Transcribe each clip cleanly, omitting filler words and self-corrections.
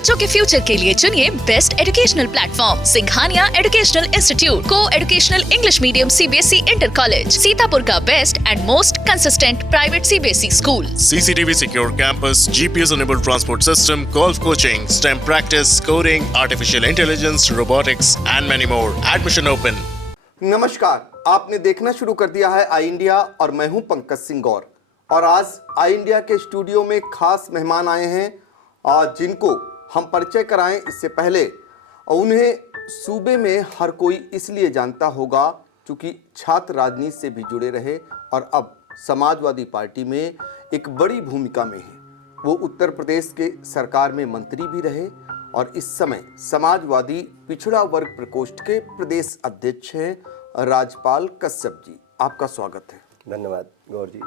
बच्चों के फ्यूचर के लिए चुनिए best educational platform Singhania educational institute को educational English medium CBSE inter college, Sitapur का best and most consistent private CBSE school. CCTV secure campus, GPS enabled transport system, golf coaching, STEM practice, coding, artificial intelligence, robotics and many more. Admission open. नमस्कार, आपने देखना शुरू कर दिया है आई India और मैं हूं पंकज सिंह गौर। और आज आई इंडिया के स्टूडियो में खास मेहमान आए हैं और जिनको हम परिचय कराएं इससे पहले उन्हें सूबे में हर कोई इसलिए जानता होगा क्योंकि छात्र राजनीति से भी जुड़े रहे और अब समाजवादी पार्टी में एक बड़ी भूमिका में है। वो उत्तर प्रदेश के सरकार में मंत्री भी रहे और इस समय समाजवादी पिछड़ा वर्ग प्रकोष्ठ के प्रदेश अध्यक्ष हैं राजपाल कश्यप जी। आपका स्वागत है। धन्यवाद गौर जी।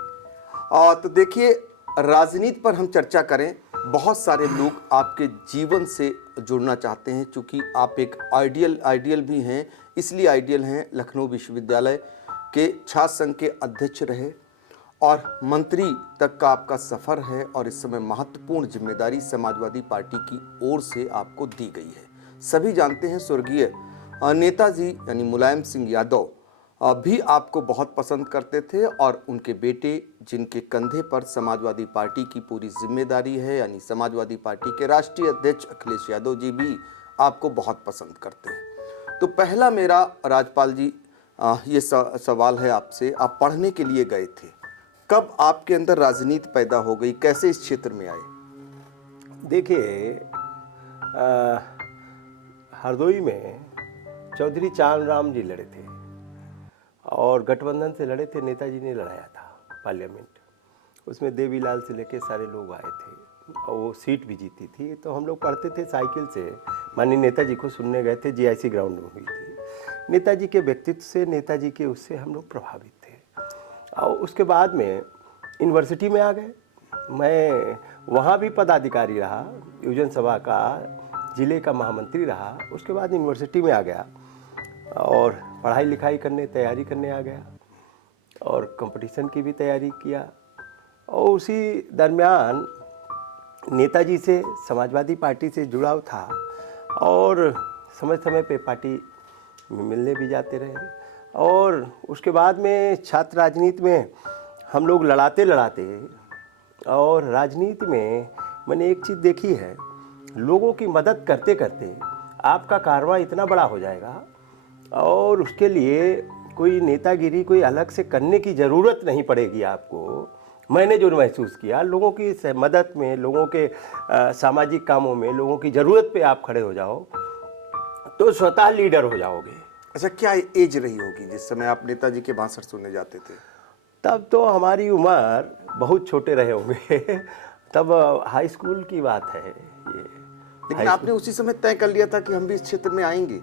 तो देखिए, राजनीति पर हम चर्चा करें। बहुत सारे लोग आपके जीवन से जुड़ना चाहते हैं क्योंकि आप एक आइडियल भी हैं। इसलिए आइडियल हैं, लखनऊ विश्वविद्यालय के छात्र संघ के अध्यक्ष रहे और मंत्री तक का आपका सफ़र है और इस समय महत्वपूर्ण जिम्मेदारी समाजवादी पार्टी की ओर से आपको दी गई है। सभी जानते हैं स्वर्गीय नेताजी यानी मुलायम सिंह यादव भी आपको बहुत पसंद करते थे और उनके बेटे जिनके कंधे पर समाजवादी पार्टी की पूरी जिम्मेदारी है यानी समाजवादी पार्टी के राष्ट्रीय अध्यक्ष अखिलेश यादव जी भी आपको बहुत पसंद करते हैं। तो पहला मेरा राजपाल जी ये सवाल है आपसे, आप पढ़ने के लिए गए थे, कब आपके अंदर राजनीति पैदा हो गई, कैसे इस क्षेत्र में आए? देखिए, हरदोई में चौधरी चांद राम जी लड़े थे और गठबंधन से लड़े थे। नेताजी ने लड़ाया था पार्लियामेंट, उसमें देवीलाल से लेके सारे लोग आए थे और वो सीट भी जीती थी। तो हम लोग पढ़ते थे साइकिल से, माननीय नेताजी को सुनने गए थे, GIC ग्राउंड में हुई थी। नेताजी के व्यक्तित्व से, नेताजी के उससे हम लोग प्रभावित थे और उसके बाद में यूनिवर्सिटी में आ गए। मैं वहाँ भी पदाधिकारी रहा, युवजन सभा का ज़िले का महामंत्री रहा। उसके बाद यूनिवर्सिटी में आ गया और पढ़ाई लिखाई करने, तैयारी करने आ गया और कंपटीशन की भी तैयारी किया। और उसी दरमियान नेताजी से, समाजवादी पार्टी से जुड़ाव था और समय समय पे पार्टी में मिलने भी जाते रहे। और उसके बाद में छात्र राजनीति में हम लोग लड़ाते और राजनीति में मैंने एक चीज़ देखी है, लोगों की मदद करते करते आपका कारवां इतना बड़ा हो जाएगा और उसके लिए कोई नेतागिरी कोई अलग से करने की ज़रूरत नहीं पड़ेगी आपको। मैंने जो महसूस किया, लोगों की मदद में, लोगों के सामाजिक कामों में लोगों की ज़रूरत पे आप खड़े हो जाओ तो स्वतः लीडर हो जाओगे। अच्छा, क्या एज रही होगी जिस समय आप नेताजी के भाषण सुनने जाते थे? तब तो हमारी उम्र बहुत छोटे रहे होंगे तब हाई स्कूल की बात है ये। लेकिन आपने उसी समय तय कर लिया था कि हम भी इस क्षेत्र में आएंगे?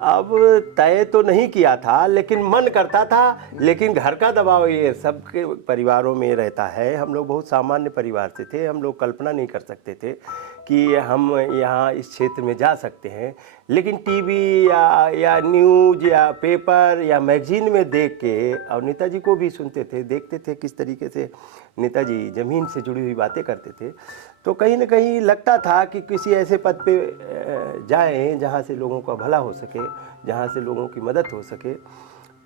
अब तय तो नहीं किया था लेकिन मन करता था। लेकिन घर का दबाव ये सबके परिवारों में रहता है। हम लोग बहुत सामान्य परिवार से थे, हम लोग कल्पना नहीं कर सकते थे कि हम यहाँ इस क्षेत्र में जा सकते हैं। लेकिन टीवी या न्यूज़ या पेपर या मैगजीन में देख के और नेताजी को भी सुनते थे, देखते थे किस तरीके से नेताजी ज़मीन से जुड़ी हुई बातें करते थे, तो कहीं ना कहीं लगता था कि किसी ऐसे पद पे जाएं जहाँ से लोगों का भला हो सके, जहाँ से लोगों की मदद हो सके।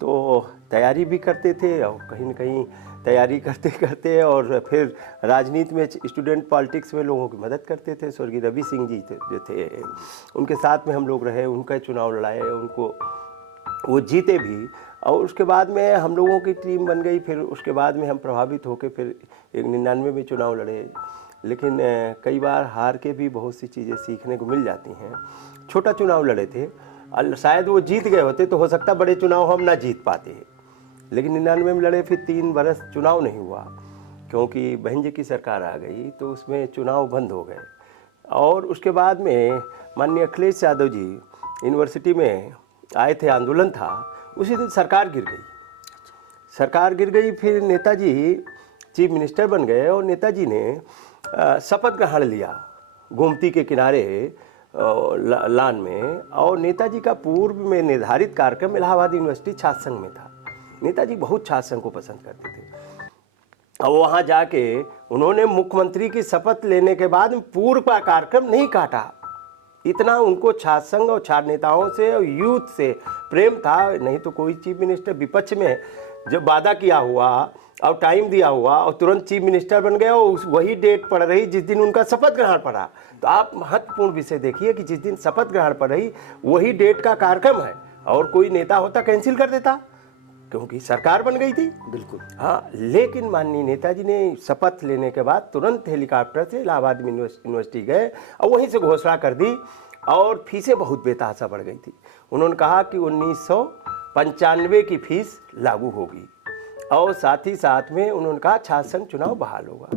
तो तैयारी भी करते थे और कहीं ना कहीं तैयारी करते करते और फिर राजनीति में, स्टूडेंट पॉलिटिक्स में लोगों की मदद करते थे। स्वर्गीय रवि सिंह जी जो थे, उनके साथ में हम लोग रहे, उनका चुनाव लड़ाए, उनको वो जीते भी। और उसके बाद में हम लोगों की टीम बन गई। फिर उसके बाद में हम प्रभावित होकर फिर 99 में चुनाव लड़े। लेकिन कई बार हार के भी बहुत सी चीज़ें सीखने को मिल जाती हैं। छोटा चुनाव लड़े थे, शायद वो जीत गए होते तो हो सकता बड़े चुनाव हम ना जीत पाते। लेकिन 99 में लड़े, फिर 3 बरस चुनाव नहीं हुआ क्योंकि बहन जी की सरकार आ गई तो उसमें चुनाव बंद हो गए। और उसके बाद में माननीय अखिलेश यादव जी यूनिवर्सिटी में आए थे, आंदोलन था, उसी दिन सरकार गिर गई। फिर नेताजी चीफ मिनिस्टर बन गए और नेताजी ने शपथ ग्रहण लिया गोमती के किनारे लान में। और नेताजी का पूर्व में निर्धारित कार्यक्रम इलाहाबाद यूनिवर्सिटी छात्र संघ में था। नेताजी बहुत छात्र संघ को पसंद करते थे और वहाँ जाके उन्होंने मुख्यमंत्री की शपथ लेने के बाद पूर्व का कार्यक्रम नहीं काटा। इतना उनको छात्र संघ और छात्र नेताओं से और यूथ से प्रेम था, नहीं तो कोई चीफ मिनिस्टर विपक्ष में जब वादा किया हुआ और टाइम दिया हुआ और तुरंत चीफ मिनिस्टर बन गए और वही डेट पड़ रही जिस दिन उनका शपथ ग्रहण पड़ा। तो आप महत्वपूर्ण विषय देखिए कि जिस दिन शपथ ग्रहण पड़ रही वही डेट का कार्यक्रम है और कोई नेता होता कैंसिल कर देता क्योंकि सरकार बन गई थी। बिल्कुल। हाँ, लेकिन माननीय नेताजी ने शपथ लेने के बाद तुरंत हेलीकॉप्टर से इलाहाबाद यूनिवर्सिटी गए और वहीं से घोषणा कर दी और फीसें बहुत बेतहाशा बढ़ गई थी। उन्होंने कहा कि 1995 की फीस लागू होगी और साथ ही साथ में उन्होंने कहा छात्र संघ चुनाव बहाल होगा।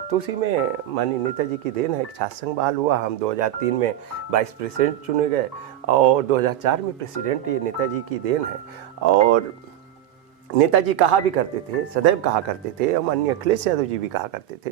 तो उसी में माननीय नेताजी की देन है कि छात्र संघ बहाल हुआ। हम 2003 में वाइस प्रेसिडेंट चुने गए और 2004 में प्रेसिडेंट, ये नेताजी की देन है। और नेताजी कहा भी करते थे, सदैव कहा करते थे, और माननीय अखिलेश यादव जी भी कहा करते थे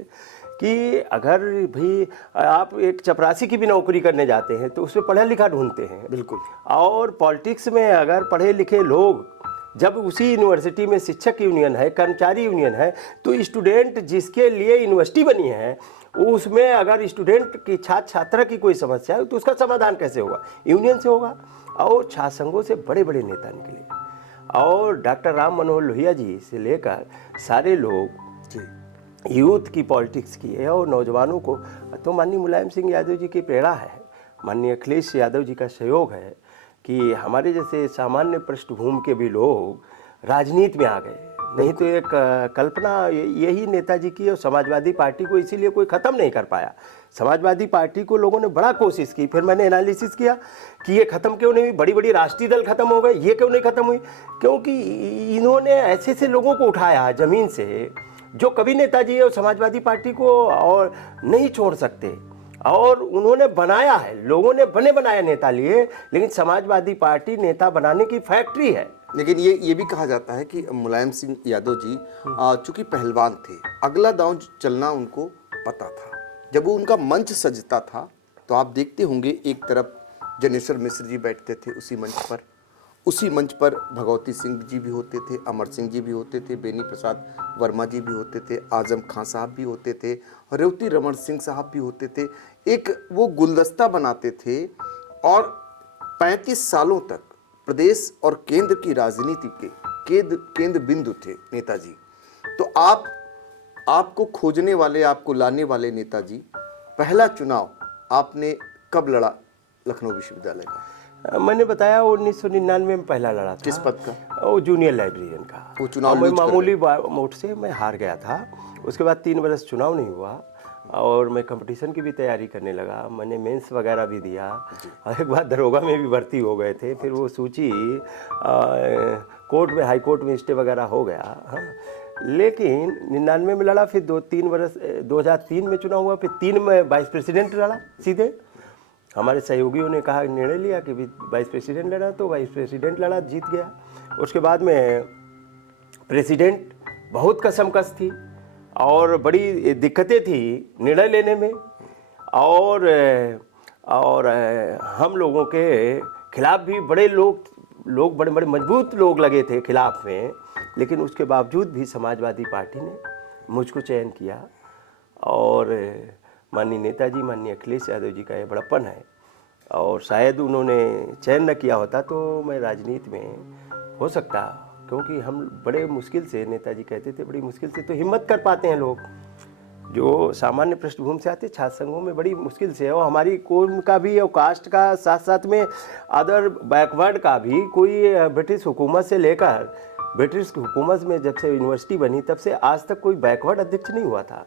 कि अगर भी आप एक चपरासी की भी नौकरी करने जाते हैं तो उसमें पढ़ा लिखा ढूंढते हैं। बिल्कुल। और पॉलिटिक्स में अगर पढ़े लिखे लोग जब उसी यूनिवर्सिटी में शिक्षक यूनियन है, कर्मचारी यूनियन है, तो स्टूडेंट जिसके लिए यूनिवर्सिटी बनी है उसमें अगर स्टूडेंट की छात्र की कोई समस्या है तो उसका समाधान कैसे होगा? यूनियन से होगा। और छात्र संघों से बड़े बड़े नेता निकले और डॉक्टर राम मनोहर लोहिया जी से लेकर सारे लोग यूथ की पॉलिटिक्स की है और नौजवानों को तो माननीय मुलायम सिंह यादव जी की प्रेरणा है, माननीय अखिलेश यादव जी का सहयोग है कि हमारे जैसे सामान्य पृष्ठभूमि के भी लोग राजनीति में आ गए। नहीं तो एक कल्पना यही नेताजी की और समाजवादी पार्टी को इसीलिए कोई ख़त्म नहीं कर पाया। समाजवादी पार्टी को लोगों ने बड़ा कोशिश की, फिर मैंने एनालिसिस किया कि ये ख़त्म क्यों नहीं हुई, बड़ी बड़ी राष्ट्रीय दल ख़त्म हो गए, ये क्यों नहीं ख़त्म हुई? क्योंकि इन्होंने ऐसे ऐसे लोगों को उठाया ज़मीन से जो कभी नेताजी और समाजवादी पार्टी को और नहीं छोड़ सकते, और उन्होंने बनाया है, लोगों ने बने बनाए नेता लिए, लेकिन समाजवादी पार्टी नेता बनाने की फैक्ट्री है। लेकिन ये भी कहा जाता है कि मुलायम सिंह यादव जी चूंकि पहलवान थे, अगला दांव चलना उनको पता था। जब वो उनका मंच सजता था तो आप देखते होंगे एक तरफ जनेश्वर मिश्र जी बैठते थे उसी मंच पर भगवती सिंह जी भी होते थे, अमर सिंह जी भी होते थे, बेनी प्रसाद वर्मा जी भी होते थे, आजम खां साहब भी होते थे, रेवती रमन सिंह साहब भी होते थे। एक वो गुलदस्ता बनाते थे और 35 सालों तक प्रदेश और केंद्र की राजनीति के केंद्र बिंदु थे नेताजी। तो आपको खोजने वाले, आपको लाने वाले नेताजी, पहला चुनाव आपने कब लड़ा लखनऊ विश्वविद्यालय का? मैंने बताया 1999 में पहला लड़ा था। किस पद का? वो जूनियर लाइब्रेरियन का। वो चुनाव मैं मामूली वोट से मैं हार गया था। उसके बाद 3 बरस चुनाव नहीं हुआ और मैं कंपटीशन की भी तैयारी करने लगा। मैंने मेंस वगैरह भी दिया और एक बार दरोगा में भी भर्ती हो गए थे। फिर वो सूची कोर्ट में, हाई कोर्ट में स्टे वगैरह हो गया। हाँ, लेकिन 99 में लड़ा, फिर 2-3 बरस 2003 में चुनाव हुआ, फिर 3 में वाइस प्रेसिडेंट लड़ा सीधे। हमारे सहयोगियों ने कहा, निर्णय लिया कि वाइस प्रेसिडेंट लड़ा, तो वाइस प्रेसिडेंट लड़ा, जीत गया। उसके बाद में प्रेसिडेंट बहुत कसमकस थी और बड़ी दिक्कतें थी निर्णय लेने में, और हम लोगों के खिलाफ भी बड़े लोग बड़े बड़े मजबूत लोग लगे थे खिलाफ में। लेकिन उसके बावजूद भी समाजवादी पार्टी ने मुझको चयन किया और माननीय नेताजी, माननीय अखिलेश यादव जी का ये बड़प्पन है। और शायद उन्होंने चयन न किया होता तो मैं राजनीति में हो सकता, क्योंकि हम बड़े मुश्किल से, नेताजी कहते थे बड़ी मुश्किल से तो हिम्मत कर पाते हैं लोग जो सामान्य पृष्ठभूमि से आते, छात्र संघों में बड़ी मुश्किल से। और हमारी कौम का भी और कास्ट का, साथ साथ में अदर बैकवर्ड का भी, कोई ब्रिटिश हुकूमत से लेकर ब्रिटिश हुकूमत में जब से यूनिवर्सिटी बनी तब से आज तक कोई बैकवर्ड अध्यक्ष नहीं हुआ था।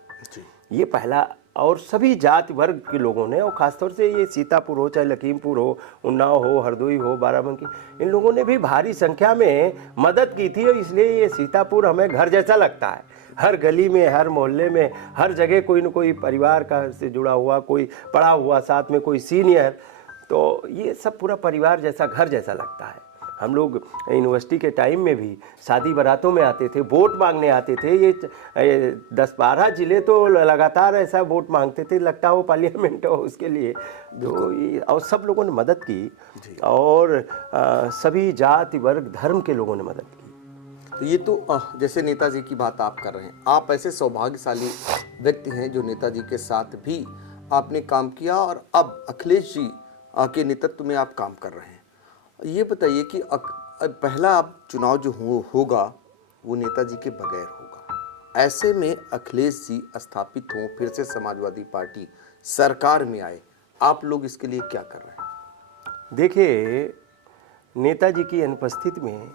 ये पहला, और सभी जाति वर्ग के लोगों ने, और ख़ासतौर से ये सीतापुर हो, चाहे लखीमपुर हो, उन्नाव हो, हरदोई हो, बाराबंकी, इन लोगों ने भी भारी संख्या में मदद की थी। और इसलिए ये सीतापुर हमें घर जैसा लगता है। हर गली में, हर मोहल्ले में, हर जगह कोई न कोई परिवार का से जुड़ा हुआ, कोई पढ़ा हुआ, साथ में कोई सीनियर, तो ये सब पूरा परिवार जैसा, घर जैसा लगता है। हम लोग यूनिवर्सिटी के टाइम में भी शादी बारातों में आते थे, वोट मांगने आते थे। ये 10-12 जिले तो लगातार ऐसा वोट मांगते थे, लगता हो पार्लियामेंट हो उसके लिए। तो और सब लोगों ने मदद की और सभी जाति वर्ग धर्म के लोगों ने मदद की। तो ये तो जैसे नेताजी की बात आप कर रहे हैं, आप ऐसे सौभाग्यशाली व्यक्ति हैं जो नेताजी के साथ भी आपने काम किया और अब अखिलेश जी के नेतृत्व में आप काम कर रहे हैं। ये बताइए कि पहला आप चुनाव जो होगा वो नेताजी के बगैर होगा। ऐसे में अखिलेश जी स्थापित हों, फिर से समाजवादी पार्टी सरकार में आए, आप लोग इसके लिए क्या कर रहे हैं? देखिए, नेताजी की अनुपस्थिति में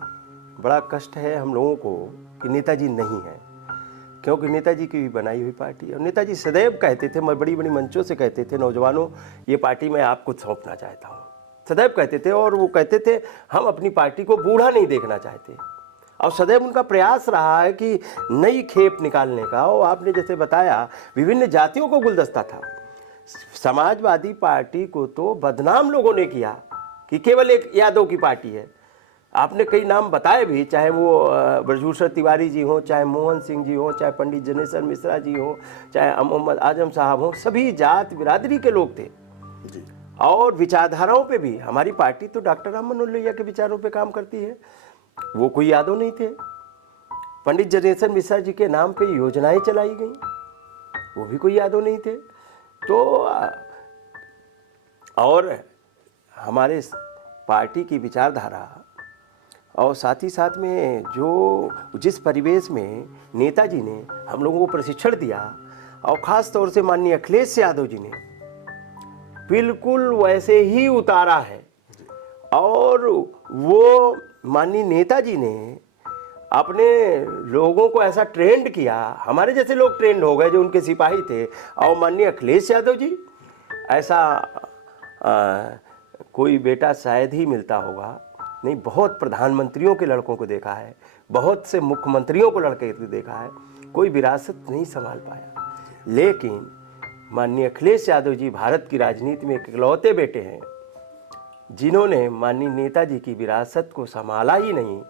बड़ा कष्ट है हम लोगों को कि नेताजी नहीं है, क्योंकि नेताजी की भी बनाई हुई पार्टी है। और नेताजी सदैव कहते थे, मैं बड़ी बड़ी मंचों से कहते थे, नौजवानों ये पार्टी मैं आपको सौंपना चाहता हूँ, सदैव कहते थे। और वो कहते थे हम अपनी पार्टी को बूढ़ा नहीं देखना चाहते, और सदैव उनका प्रयास रहा है कि नई खेप निकालने का। और आपने जैसे बताया विभिन्न जातियों को गुलदस्ता था। समाजवादी पार्टी को तो बदनाम लोगों ने किया कि केवल एक यादव की पार्टी है। आपने कई नाम बताए भी, चाहे वो ब्रजभूषण तिवारी जी हों, चाहे मोहन सिंह जी हों, चाहे पंडित जनेश्वर मिश्रा जी हों, चाहे मोहम्मद आजम साहब हों, सभी जात बिरादरी के लोग थे जी। और विचारधाराओं पे भी हमारी पार्टी तो डॉक्टर राम मनोहर लोहिया के विचारों पे काम करती है, वो कोई यादव नहीं थे। पंडित जनेश्वर मिश्रा जी के नाम पे योजनाएं चलाई गई, वो भी कोई यादव नहीं थे। तो और हमारे पार्टी की विचारधारा और साथ ही साथ में जो जिस परिवेश में नेताजी ने हम लोगों को प्रशिक्षण दिया, और ख़ास तौर से माननीय अखिलेश यादव जी ने बिल्कुल वैसे ही उतारा है। और वो माननीय नेताजी ने अपने लोगों को ऐसा ट्रेंड किया, हमारे जैसे लोग ट्रेंड हो गए जो उनके सिपाही थे। और माननीय अखिलेश यादव जी, ऐसा कोई बेटा शायद ही मिलता होगा, नहीं, बहुत प्रधानमंत्रियों के लड़कों को देखा है, बहुत से मुख्यमंत्रियों को लड़के देखा है, कोई विरासत नहीं संभाल पाया। लेकिन माननीय अखिलेश यादव जी भारत की राजनीति में इकलौते बेटे हैं जिन्होंने माननीय नेताजी की विरासत को संभाला ही नहीं,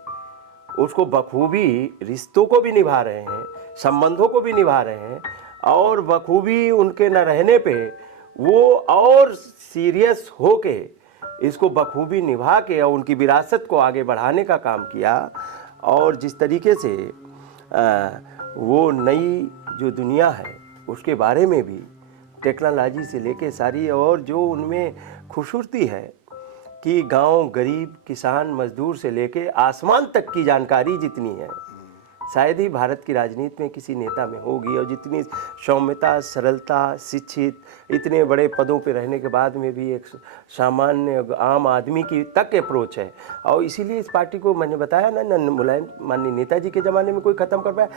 उसको बखूबी रिश्तों को भी निभा रहे हैं, संबंधों को भी निभा रहे हैं। और बखूबी उनके न रहने पे वो और सीरियस होके इसको बखूबी निभा के और उनकी विरासत को आगे बढ़ाने का काम किया। और जिस तरीके से वो नई जो दुनिया है उसके बारे में भी टेक्नोलॉजी से लेके सारी, और जो उनमें खूबसूरती है कि गांव, गरीब, किसान, मजदूर से लेके आसमान तक की जानकारी जितनी है शायद ही भारत की राजनीति में किसी नेता में होगी। और जितनी सौम्यता, सरलता, शिक्षित, इतने बड़े पदों पे रहने के बाद में भी एक सामान्य आम आदमी की तक अप्रोच है। और इसीलिए इस पार्टी को मैंने बताया ना, मुलायम माननीय नेताजी के ज़माने में कोई ख़त्म कर पाया,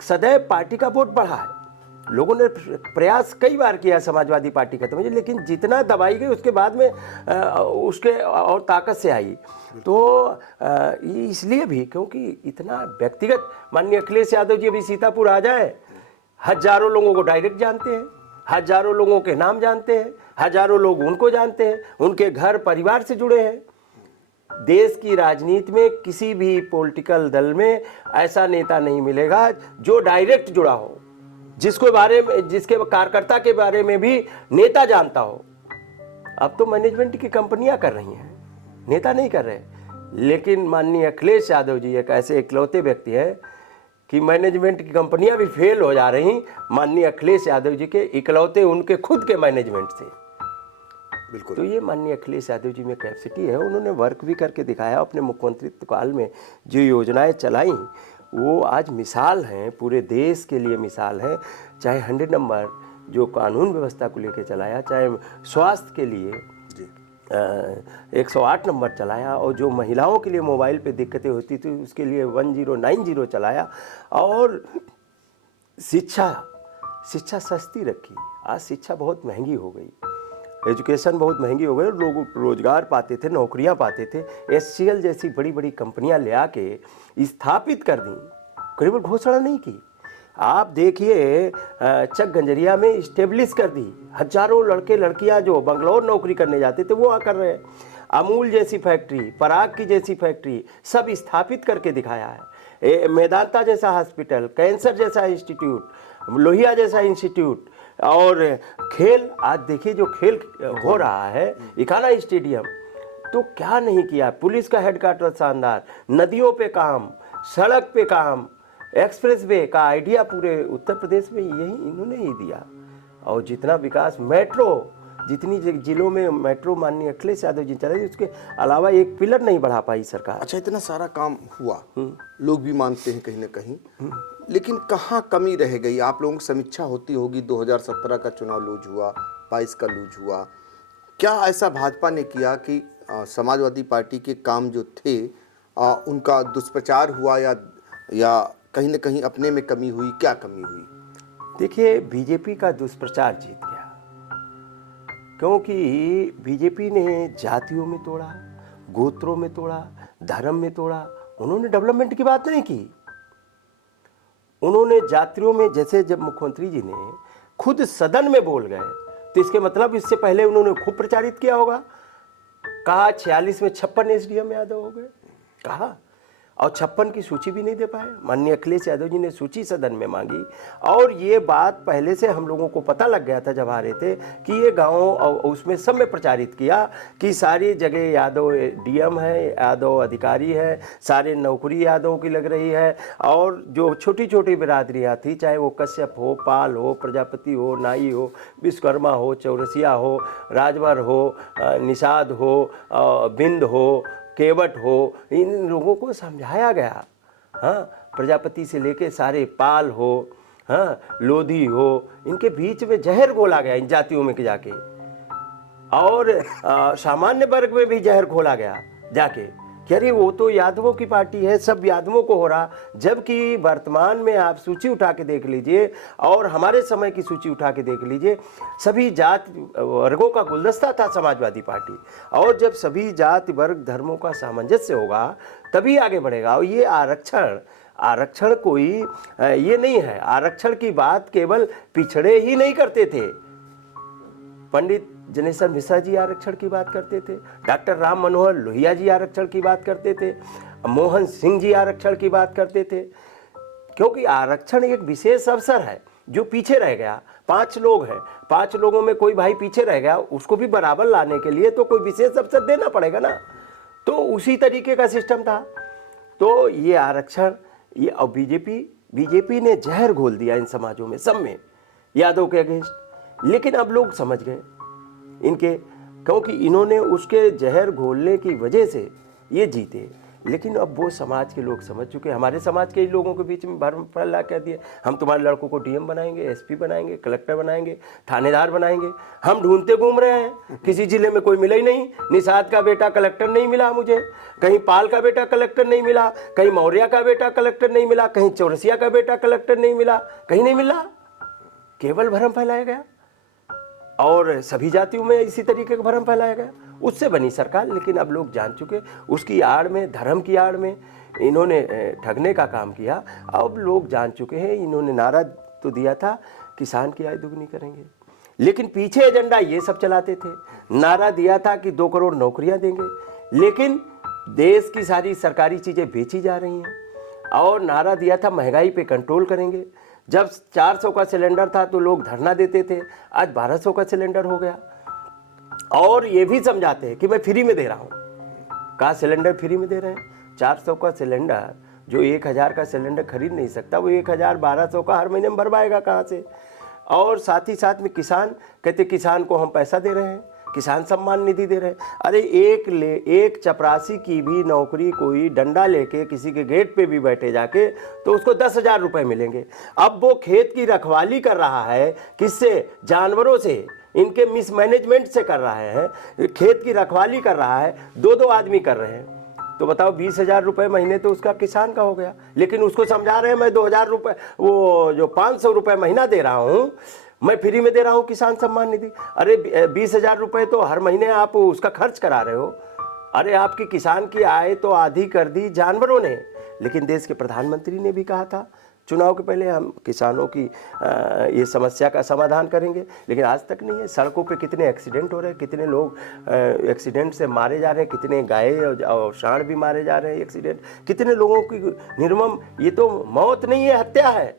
सदैव पार्टी का वोट बढ़ा है। लोगों ने प्रयास कई बार किया समाजवादी पार्टी खत्म हो जाए, लेकिन जितना दबाई गई उसके बाद में उसके और ताकत से आई। तो इसलिए भी क्योंकि इतना व्यक्तिगत, माननीय अखिलेश यादव जी अभी सीतापुर आ जाए, हजारों लोगों को डायरेक्ट जानते हैं, हजारों लोगों के नाम जानते हैं, हजारों लोग उनको जानते हैं, उनके घर परिवार से जुड़े हैं। देश की राजनीति में किसी भी पॉलिटिकल दल में ऐसा नेता नहीं मिलेगा जो डायरेक्ट जुड़ा हो, जिसके बारे में, जिसके कार्यकर्ता के बारे में भी नेता जानता हो। अब तो मैनेजमेंट की कंपनियां कर रही हैं, नेता नहीं कर रहे। लेकिन माननीय अखिलेश यादव जी एक ऐसे इकलौते व्यक्ति हैं कि मैनेजमेंट की कंपनियां भी फेल हो जा रही माननीय अखिलेश यादव जी के इकलौते उनके खुद के मैनेजमेंट से। बिल्कुल। तो ये माननीय अखिलेश यादव जी में कैपेसिटी है, उन्होंने वर्क भी करके दिखाया। अपने मुख्यमंत्रित्व काल में जो योजनाएं चलाई वो आज मिसाल हैं, पूरे देश के लिए मिसाल हैं। चाहे 100 नंबर जो कानून व्यवस्था को लेकर चलाया, चाहे स्वास्थ्य के लिए 108 नंबर चलाया, और जो महिलाओं के लिए मोबाइल पे दिक्कतें होती थी उसके लिए 1090 चलाया, और शिक्षा सस्ती रखी। आज शिक्षा बहुत महंगी हो गई, एजुकेशन बहुत महंगी हो गई, लोग रोजगार पाते थे, नौकरियां पाते थे। SCL जैसी बड़ी बड़ी कंपनियां ले आके स्थापित कर दी, केवल घोषणा नहीं की। आप देखिए चक गंजरिया में इस्टेब्लिश कर दी, हजारों लड़के लड़कियां जो बंगलौर नौकरी करने जाते थे वो आ कर रहे हैं। अमूल जैसी फैक्ट्री, पराग की जैसी फैक्ट्री सब स्थापित करके दिखाया है। मेदांता जैसा हॉस्पिटल, कैंसर जैसा इंस्टीट्यूट, लोहिया जैसा इंस्टीट्यूट, और खेल, आज देखिए जो खेल हो रहा है, इकाना स्टेडियम, तो क्या नहीं किया। पुलिस का हेडक्वार्टर शानदार, नदियों पे काम, सड़क पे काम, एक्सप्रेस वे का आइडिया पूरे उत्तर प्रदेश में यही इन्होंने ही दिया। और जितना विकास, मेट्रो जितनी जिलों में मेट्रो माननीय अखिलेश यादव जी चलाई, उसके अलावा एक पिलर नहीं बढ़ा पाई सरकार। अच्छा, इतना सारा काम हुआ, लोग भी मानते हैं कहीं ना कहीं, लेकिन कहाँ कमी रह गई? आप लोगों की समीक्षा होती होगी, 2017 का चुनाव लूज हुआ, 22 का लूज हुआ, क्या ऐसा भाजपा ने किया कि समाजवादी पार्टी के काम जो थे उनका दुष्प्रचार हुआ, या कहीं ना कहीं अपने में कमी हुई? क्या कमी हुई? देखिए, बीजेपी का दुष्प्रचार जीत गया, क्योंकि बीजेपी ने जातियों में तोड़ा, गोत्रों में तोड़ा, धर्म में तोड़ा। उन्होंने डेवलपमेंट की बात नहीं की। उन्होंने जातियों में, जैसे जब मुख्यमंत्री जी ने खुद सदन में बोल गए, तो इसके मतलब इससे पहले उन्होंने खूब प्रचारित किया होगा। कहा 46 में 56 एसडीएम यादव हो गए, कहा, और 56 की सूची भी नहीं दे पाए। माननीय अखिलेश यादव जी ने सूची सदन में मांगी, और ये बात पहले से हम लोगों को पता लग गया था जब आ रहे थे कि ये गाँव, और उसमें सब में प्रचारित किया कि सारी जगह यादव डीएम है, यादव अधिकारी है, सारे नौकरी यादव की लग रही है। और जो छोटी छोटी बिरादरियाँ थी, चाहे वो कश्यप हो, पाल हो, प्रजापति हो, नाई हो, विश्वकर्मा हो, चौरसिया हो, राजभर हो, निषाद हो, बिंद हो, केवट हो, इन लोगों को समझाया गया। हाँ, प्रजापति से लेके सारे पाल हो, हाँ, लोधी हो, इनके बीच में जहर घोला गया इन जातियों में जाके, और सामान्य वर्ग में भी जहर घोला गया जाके कि अरे वो तो यादवों की पार्टी है, सब यादवों को हो रहा। जबकि वर्तमान में आप सूची उठा के देख लीजिए, और हमारे समय की सूची उठा के देख लीजिए, सभी जात वर्गों का गुलदस्ता था समाजवादी पार्टी। और जब सभी जाति वर्ग धर्मों का सामंजस्य होगा तभी आगे बढ़ेगा। और ये आरक्षण कोई ये नहीं है। आरक्षण की बात केवल पिछड़े ही नहीं करते थे। पंडित जनेश्वर मिश्रा जी आरक्षण की बात करते थे, डॉक्टर राम मनोहर लोहिया जी आरक्षण की बात करते थे, मोहन सिंह जी आरक्षण की बात करते थे। क्योंकि आरक्षण एक विशेष अवसर है जो पीछे रह गया। 5 लोग हैं, 5 लोगों में कोई भाई पीछे रह गया, उसको भी बराबर लाने के लिए तो कोई विशेष अवसर देना पड़ेगा ना। तो उसी तरीके का सिस्टम था। तो ये आरक्षण, ये, और बीजेपी ने जहर घोल दिया इन समाजों में, सब में, यादव के अगेंस्ट। लेकिन अब लोग समझ गए इनके, क्योंकि इन्होंने उसके जहर घोलने की वजह से ये जीते। लेकिन अब वो समाज के लोग समझ चुके। हमारे समाज के लोगों के बीच में भरम फैला कह दिया, हम तुम्हारे लड़कों को डीएम बनाएंगे, एसपी बनाएंगे, कलेक्टर बनाएंगे, थानेदार बनाएंगे। हम ढूंढते घूम रहे हैं, किसी जिले में कोई मिला ही नहीं। निषाद का बेटा कलेक्टर नहीं मिला मुझे, कहीं पाल का बेटा कलेक्टर नहीं मिला, कहीं मौर्य का बेटा कलेक्टर नहीं मिला, कहीं चौरसिया का बेटा कलेक्टर नहीं मिला, कहीं नहीं मिला। केवल भरम फैलाया गया, और सभी जातियों में इसी तरीके का भरम फैलाया गया। उससे बनी सरकार। लेकिन अब लोग जान चुके, उसकी आड़ में, धर्म की आड़ में इन्होंने ठगने का काम किया। अब लोग जान चुके हैं। इन्होंने नारा तो दिया था किसान की आय दुगनी करेंगे, लेकिन पीछे एजेंडा ये सब चलाते थे। नारा दिया था कि 2 करोड़ नौकरियां देंगे, लेकिन देश की सारी सरकारी चीज़ें बेची जा रही हैं। और नारा दिया था महंगाई पे कंट्रोल करेंगे। जब 400 का सिलेंडर था तो लोग धरना देते थे, आज 1200 का सिलेंडर हो गया। और ये भी समझाते हैं कि मैं फ्री में दे रहा हूँ। कहाँ सिलेंडर फ्री में दे रहे हैं? 400 का सिलेंडर जो 1000 का सिलेंडर खरीद नहीं सकता, वो 1000 1200 का हर महीने में भरवाएगा कहाँ से? और साथ ही साथ में किसान कहते, किसान को हम पैसा दे रहे हैं, किसान सम्मान निधि दे रहे हैं। अरे एक चपरासी की भी नौकरी कोई डंडा लेके किसी के गेट पे भी बैठे जाके तो उसको 10,000 रुपये मिलेंगे। अब वो खेत की रखवाली कर रहा है, किससे? जानवरों से, इनके मिसमैनेजमेंट से कर रहा है। खेत की रखवाली कर रहा है, 2-2 आदमी कर रहे हैं। तो बताओ 20,000 रुपये महीने तो उसका किसान का हो गया। लेकिन उसको समझा रहे हैं मैं 2,000 रुपये, वो जो 500 रुपये महीना दे रहा हूँ, मैं फ्री में दे रहा हूँ किसान सम्मान निधि। अरे 20,000 रुपये तो हर महीने आप उसका खर्च करा रहे हो। अरे आपकी किसान की आय तो आधी कर दी जानवरों ने। लेकिन देश के प्रधानमंत्री ने भी कहा था चुनाव के पहले, हम किसानों की ये समस्या का समाधान करेंगे, लेकिन आज तक नहीं है। सड़कों पे कितने एक्सीडेंट हो रहे हैं, कितने लोग एक्सीडेंट से मारे जा रहे हैं, कितने गाय और सांड भी मारे जा रहे हैं एक्सीडेंट, कितने लोगों की निर्मम, ये तो मौत नहीं है, हत्या है।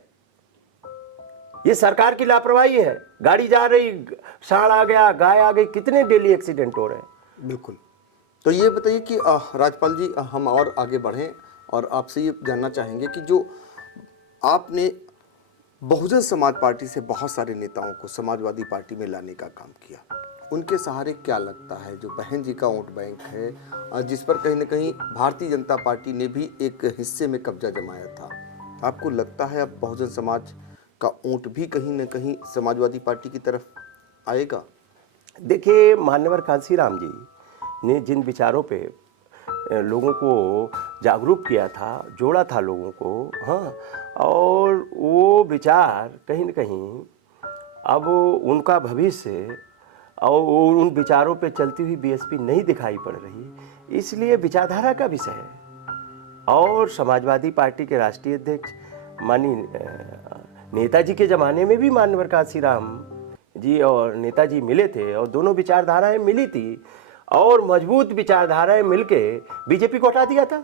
ये सरकार की लापरवाही है। गाड़ी जा रही, सांड आ गया, गाय आ गई, कितने डेली एक्सीडेंट हो रहे हैं। बिल्कुल। तो ये बताइए कि राजपाल जी, हम और आगे बढ़ें और आपसे ये जानना चाहेंगे कि जो आपने बहुजन समाज पार्टी से बहुत सारे नेताओं को समाजवादी पार्टी में लाने का काम किया, उनके सहारे क्या लगता है जो बहन जी का वोट बैंक है, जिस पर कहीं ना कहीं भारतीय जनता पार्टी ने भी एक हिस्से में कब्जा जमाया था, आपको लगता है अब बहुजन समाज का वोट भी कहीं ना कहीं समाजवादी पार्टी की तरफ आएगा? देखिए, मान्यवर कांसीराम जी ने जिन विचारों पे लोगों को जागरूक किया था, जोड़ा था लोगों को, हाँ, और वो विचार कहीं न कहीं अब उनका भविष्य और उन विचारों पे चलती हुई बीएसपी नहीं दिखाई पड़ रही, इसलिए विचारधारा का विषय है। और समाजवादी पार्टी के राष्ट्रीय अध्यक्ष माननीय नेताजी के ज़माने में भी मान्यवर कांसीराम जी और नेताजी मिले थे और दोनों विचारधाराएं मिली थी और मजबूत विचारधाराएं मिलके बीजेपी को हटा दिया था।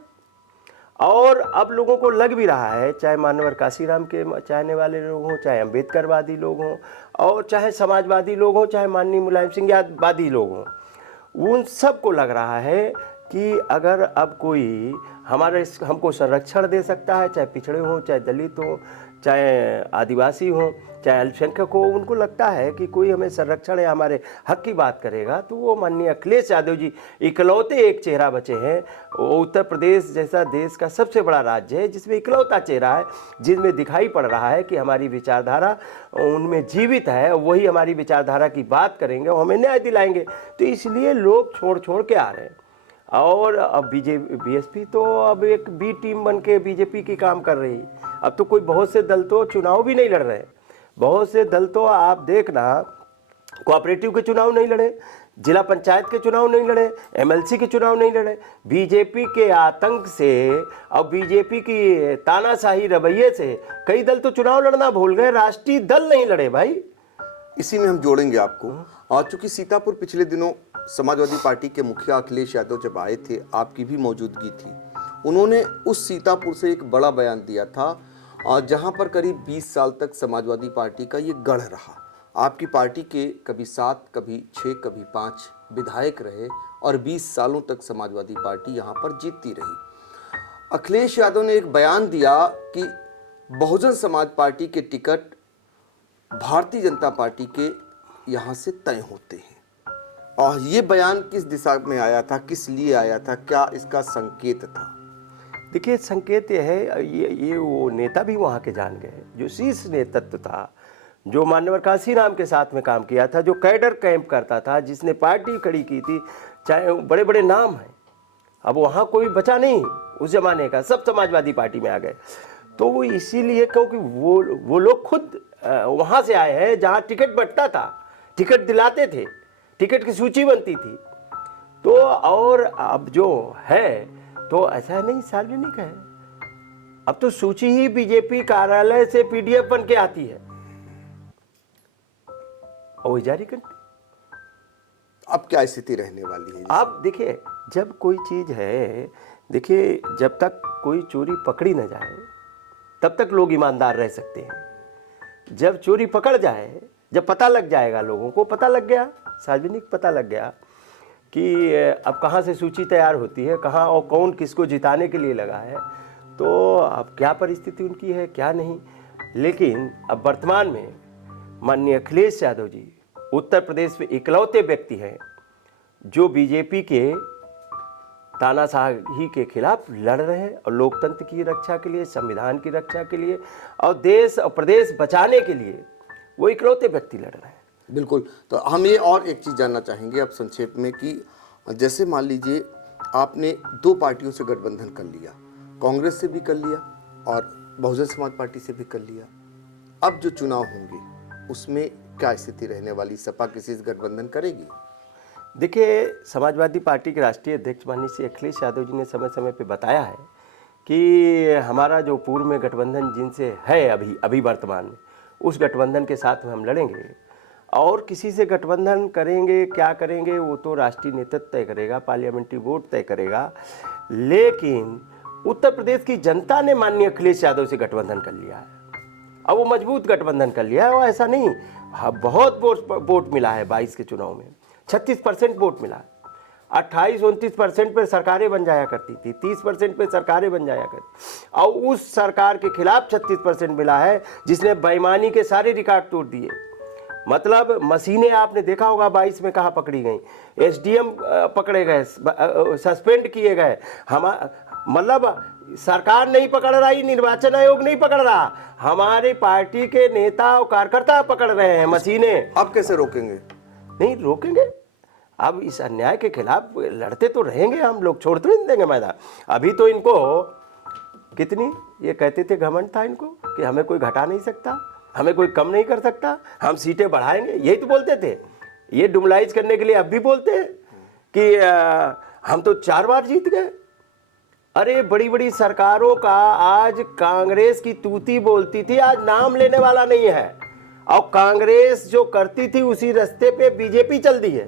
और अब लोगों को लग भी रहा है, चाहे मान्यवर कांसीराम के चाहने वाले लोग हों, चाहे अम्बेडकरवादी लोग हों, और चाहे समाजवादी लोग हों, चाहे माननीय मुलायम सिंह यादवादी लोग हों, उन सबको लग रहा है कि अगर अब कोई हमको संरक्षण दे सकता है, चाहे पिछड़े हों, चाहे दलित हों, चाहे आदिवासी हों, चाहे अल्पसंख्यक हो, उनको लगता है कि कोई हमें संरक्षण या हमारे हक की बात करेगा, तो वो माननीय अखिलेश यादव जी इकलौते एक चेहरा बचे हैं। वो उत्तर प्रदेश जैसा देश का सबसे बड़ा राज्य है जिसमें इकलौता चेहरा है, जिसमें दिखाई पड़ रहा है कि हमारी विचारधारा उनमें जीवित है, वही हमारी विचारधारा की बात करेंगे और हमें न्याय दिलाएंगे। तो इसलिए लोग छोड़ के आ रहे हैं। और अब बीएसपी तो अब एक बी टीम बन के बीजेपी की काम कर रही। अब तो कोई बहुत से दल तो चुनाव भी नहीं लड़ रहे, बहुत से दल तो आप देखना कोऑपरेटिव के चुनाव नहीं लड़े, जिला पंचायत के चुनाव नहीं लड़े, एमएलसी के चुनाव नहीं लड़े। बीजेपी के आतंक से और बीजेपी की तानाशाही रवैये से कई दल तो चुनाव लड़ना भूल गए, राष्ट्रीय दल नहीं लड़े भाई। इसी में हम जोड़ेंगे आपको। और चूंकि सीतापुर पिछले दिनों समाजवादी पार्टी के मुखिया अखिलेश यादव जब आए थे, आपकी भी मौजूदगी थी, उन्होंने उस सीतापुर से एक बड़ा बयान दिया था, जहां पर करीब 20 साल तक समाजवादी पार्टी का ये गढ़ रहा। आपकी पार्टी के कभी 7, कभी 6, कभी 5 विधायक रहे और 20 सालों तक समाजवादी पार्टी यहां पर जीतती रही। अखिलेश यादव ने एक बयान दिया कि बहुजन समाज पार्टी के टिकट भारतीय जनता पार्टी के यहाँ से तय होते हैं। और ये बयान किस दिशा में आया था, किस लिए आया था, क्या इसका संकेत था? देखिए, संकेत ये है, ये वो नेता भी वहाँ के जान गए जो शीर्ष नेतृत्व था, जो मान्यवर कांसीराम के साथ में काम किया था, जो कैडर कैंप करता था, जिसने पार्टी खड़ी की थी, चाहे बड़े बड़े नाम हैं। अब वहाँ कोई बचा नहीं उस जमाने का, सब समाजवादी पार्टी में आ गए। तो वो इसीलिए क्योंकि वो लोग खुद वहाँ से आए हैं जहाँ टिकट बंटता था, टिकट दिलाते थे, टिकट की सूची बनती थी। तो और अब जो है तो ऐसा नहीं, सार्वजनिक है। अब तो सूची ही बीजेपी कार्यालय से पीडीएफ बन के आती है और वो जारी करती। अब क्या स्थिति रहने वाली है? आप देखिए, जब कोई चीज है, देखिए, जब तक कोई चोरी पकड़ी न जाए तब तक लोग ईमानदार रह सकते हैं। जब चोरी पकड़ जाए, जब पता लग जाएगा, लोगों को पता लग गया, सार्वजनिक पता लग गया कि अब कहाँ से सूची तैयार होती है, कहाँ और कौन किसको जिताने के लिए लगा है, तो अब क्या परिस्थिति उनकी है क्या नहीं। लेकिन अब वर्तमान में माननीय अखिलेश यादव जी उत्तर प्रदेश में इकलौते व्यक्ति हैं जो बीजेपी के तानाशाही के खिलाफ लड़ रहे हैं और लोकतंत्र की रक्षा के लिए, संविधान की रक्षा के लिए और देश और प्रदेश बचाने के लिए वो इकलौते व्यक्ति लड़ रहे हैं। बिल्कुल। तो हम ये और एक चीज़ जानना चाहेंगे अब संक्षेप में कि जैसे मान लीजिए आपने 2 पार्टियों से गठबंधन कर लिया, कांग्रेस से भी कर लिया और बहुजन समाज पार्टी से भी कर लिया, अब जो चुनाव होंगे उसमें क्या स्थिति रहने वाली? सपा किसी से गठबंधन करेगी? देखिए, समाजवादी पार्टी के राष्ट्रीय अध्यक्ष माननीय श्री अखिलेश यादव जी ने समय समय पे बताया है कि हमारा जो पूर्व में गठबंधन जिनसे है अभी वर्तमान में, उस गठबंधन के साथ में हम लड़ेंगे और किसी से गठबंधन करेंगे क्या करेंगे वो तो राष्ट्रीय नेतृत्व तय करेगा, पार्लियामेंट्री वोट तय करेगा। लेकिन उत्तर प्रदेश की जनता ने माननीय अखिलेश यादव से गठबंधन कर लिया है, अब वो मजबूत गठबंधन कर लिया है। और ऐसा नहीं, बहुत वोट मिला है 22 के चुनाव में, 36% वोट मिला, 28-29% पर सरकारें बन जाया करती थी, 30% पे सरकारें बन जाया करती, और उस सरकार के खिलाफ 36% मिला है जिसने बेईमानी के सारे रिकॉर्ड तोड़ दिए। मतलब मशीनें आपने देखा होगा 22 में कहाँ पकड़ी गई, एसडीएम पकड़े गए, सस्पेंड किए गए। मतलब सरकार नहीं पकड़ रही, निर्वाचन आयोग नहीं पकड़ रहा, हमारी पार्टी के नेता और कार्यकर्ता पकड़ रहे हैं मशीनें। अब कैसे रोकेंगे? नहीं रोकेंगे, अब इस अन्याय के खिलाफ लड़ते तो रहेंगे हम लोग, छोड़ तो नहीं देंगे मैदान। अभी तो इनको कितनी ये कहते थे, घमंड था इनको कि हमें कोई घटा नहीं सकता, हमें कोई कम नहीं कर सकता, हम सीटें बढ़ाएंगे, यही तो बोलते थे। ये डुमलाइज करने के लिए अब भी बोलते हैं कि हम तो 4 बार जीत गए। अरे बड़ी बड़ी सरकारों का आज कांग्रेस की तूती बोलती थी, आज नाम लेने वाला नहीं है। और कांग्रेस जो करती थी उसी रास्ते पे बीजेपी चल दी है।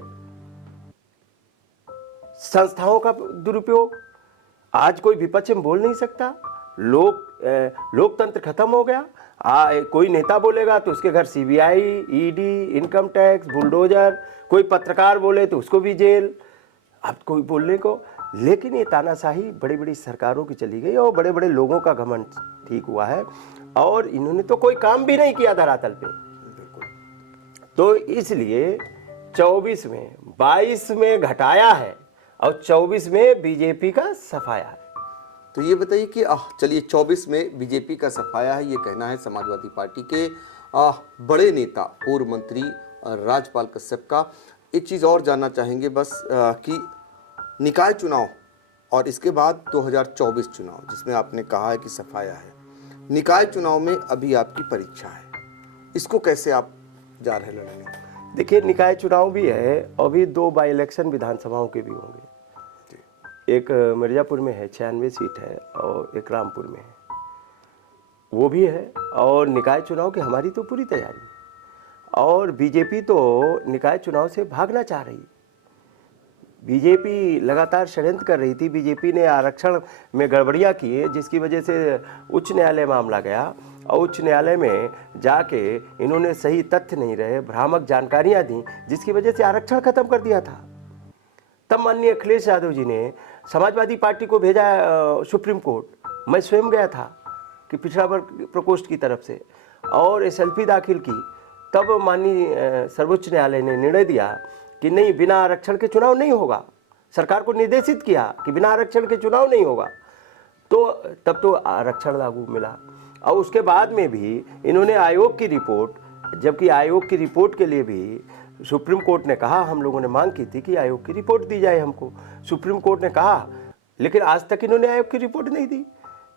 संस्थाओं का दुरुपयोग, आज कोई विपक्ष में बोल नहीं सकता, लोकतंत्र खत्म हो गया। कोई नेता बोलेगा तो उसके घर CBI, ED, income tax, bulldozer, कोई पत्रकार बोले तो उसको भी जेल, अब कोई बोलने को। लेकिन ये तानाशाही बड़ी बड़ी सरकारों की चली गई और बड़े बड़े लोगों का घमंड ठीक हुआ है, और इन्होंने तो कोई काम भी नहीं किया धरातल पे। तो इसलिए 24 में 22 में घटाया है और 24 में बीजेपी का सफाया है। तो ये बताइए कि चलिए 24 में बीजेपी का सफाया है, ये कहना है समाजवादी पार्टी के बड़े नेता पूर्व मंत्री राजपाल कश्यप का। एक चीज़ और जानना चाहेंगे बस कि निकाय चुनाव और इसके बाद 2024 चुनाव, जिसमें आपने कहा है कि सफाया है, निकाय चुनाव में अभी आपकी परीक्षा है, इसको कैसे आप जा रहे हैं लड़ने? देखिए निकाय चुनाव भी है, अभी 2 बाई इलेक्शन विधानसभाओं के भी होंगे। एक मिर्जापुर में है 96 सीट है, और एक रामपुर में है, वो भी है। और निकाय चुनाव की हमारी तो पूरी तैयारी है। और बीजेपी तो निकाय चुनाव से भागना चाह रही है। बीजेपी लगातार षड्यंत्र कर रही थी। बीजेपी ने आरक्षण में गड़बड़ियाँ की है, जिसकी वजह से उच्च न्यायालय मामला गया, और उच्च न्यायालय में जाके इन्होंने सही तथ्य नहीं रहे, भ्रामक जानकारियाँ दी, जिसकी वजह से आरक्षण खत्म कर दिया था। तब माननीय अखिलेश यादव जी ने समाजवादी पार्टी को भेजा सुप्रीम कोर्ट। मैं स्वयं गया था कि पिछड़ा वर्ग प्रकोष्ठ की तरफ से, और एसएलपी दाखिल की। तब माननीय सर्वोच्च न्यायालय ने निर्णय दिया कि नहीं, बिना आरक्षण के चुनाव नहीं होगा। सरकार को निर्देशित किया कि बिना आरक्षण के चुनाव नहीं होगा। तो तब तो आरक्षण लागू मिला। और उसके बाद में भी इन्होंने आयोग की रिपोर्ट, जबकि आयोग की रिपोर्ट के लिए भी सुप्रीम कोर्ट ने कहा, हम लोगों ने मांग की थी कि आयोग की रिपोर्ट दी जाए हमको, सुप्रीम कोर्ट ने कहा, लेकिन आज तक इन्होंने आयोग की रिपोर्ट नहीं दी।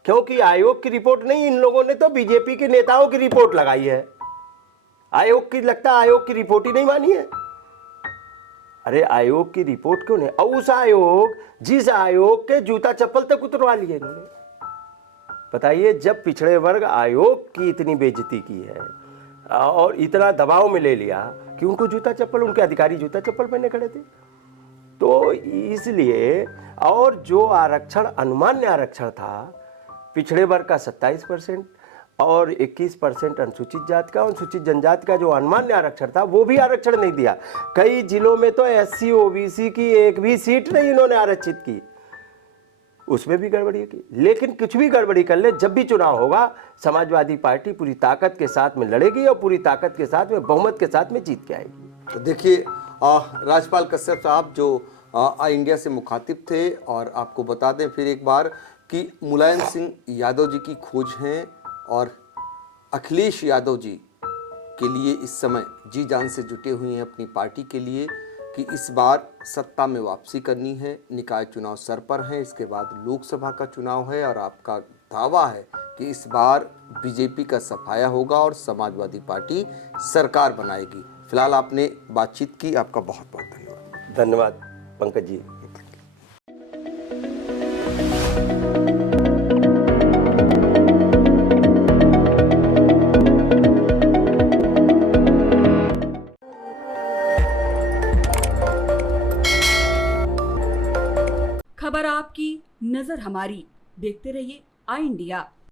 क्योंकि आयोग की रिपोर्ट नहीं, इन लोगों ने तो बीजेपी के नेताओं की रिपोर्ट लगाई है। आयोग की, लगता है आयोग की रिपोर्ट ही नहीं मानी है। अरे आयोग की रिपोर्ट क्यों नहीं? और उस आयोग, जिस आयोग के जूता चप्पल तक उतरवा लिए इन्होंने। बताइए, जब पिछड़े वर्ग आयोग की इतनी बेइज्जती की है और इतना दबाव में ले लिया कि उनको जूता चप्पल, उनके अधिकारी जूता चप्पल पहने खड़े थे। तो इसलिए, और जो आरक्षण अनुमान्य आरक्षण था पिछड़े वर्ग का 27% और 21% अनुसूचित जाति का, अनुसूचित जनजाति का जो अनुमान्य आरक्षण था वो भी आरक्षण नहीं दिया। कई जिलों में तो एससी ओबीसी की एक भी सीट नहीं इन्होंने आरक्षित की, उसमें भी गड़बड़ी की। लेकिन कुछ भी गड़बड़ी कर ले, जब भी चुनाव होगा समाजवादी पार्टी पूरी ताकत के साथ में लड़ेगी और पूरी ताकत के साथ में, बहुमत के साथ में जीत के आएगी। तो देखिए राजपाल कश्यप साहब जो इंडिया से मुखातिब थे, और आपको बता दें फिर एक बार कि मुलायम सिंह यादव जी की खोज हैं और अखिलेश यादव जी के लिए इस समय जी जान से जुटे हुए हैं अपनी पार्टी के लिए कि इस बार सत्ता में वापसी करनी है। निकाय चुनाव सर पर हैं, इसके बाद लोकसभा का चुनाव है, और आपका दावा है कि इस बार बीजेपी का सफाया होगा और समाजवादी पार्टी सरकार बनाएगी। फिलहाल आपने बातचीत की, आपका बहुत बहुत धन्यवाद। धन्यवाद पंकज जी। खबर आपकी, नजर हमारी। देखते रहिए आई इंडिया।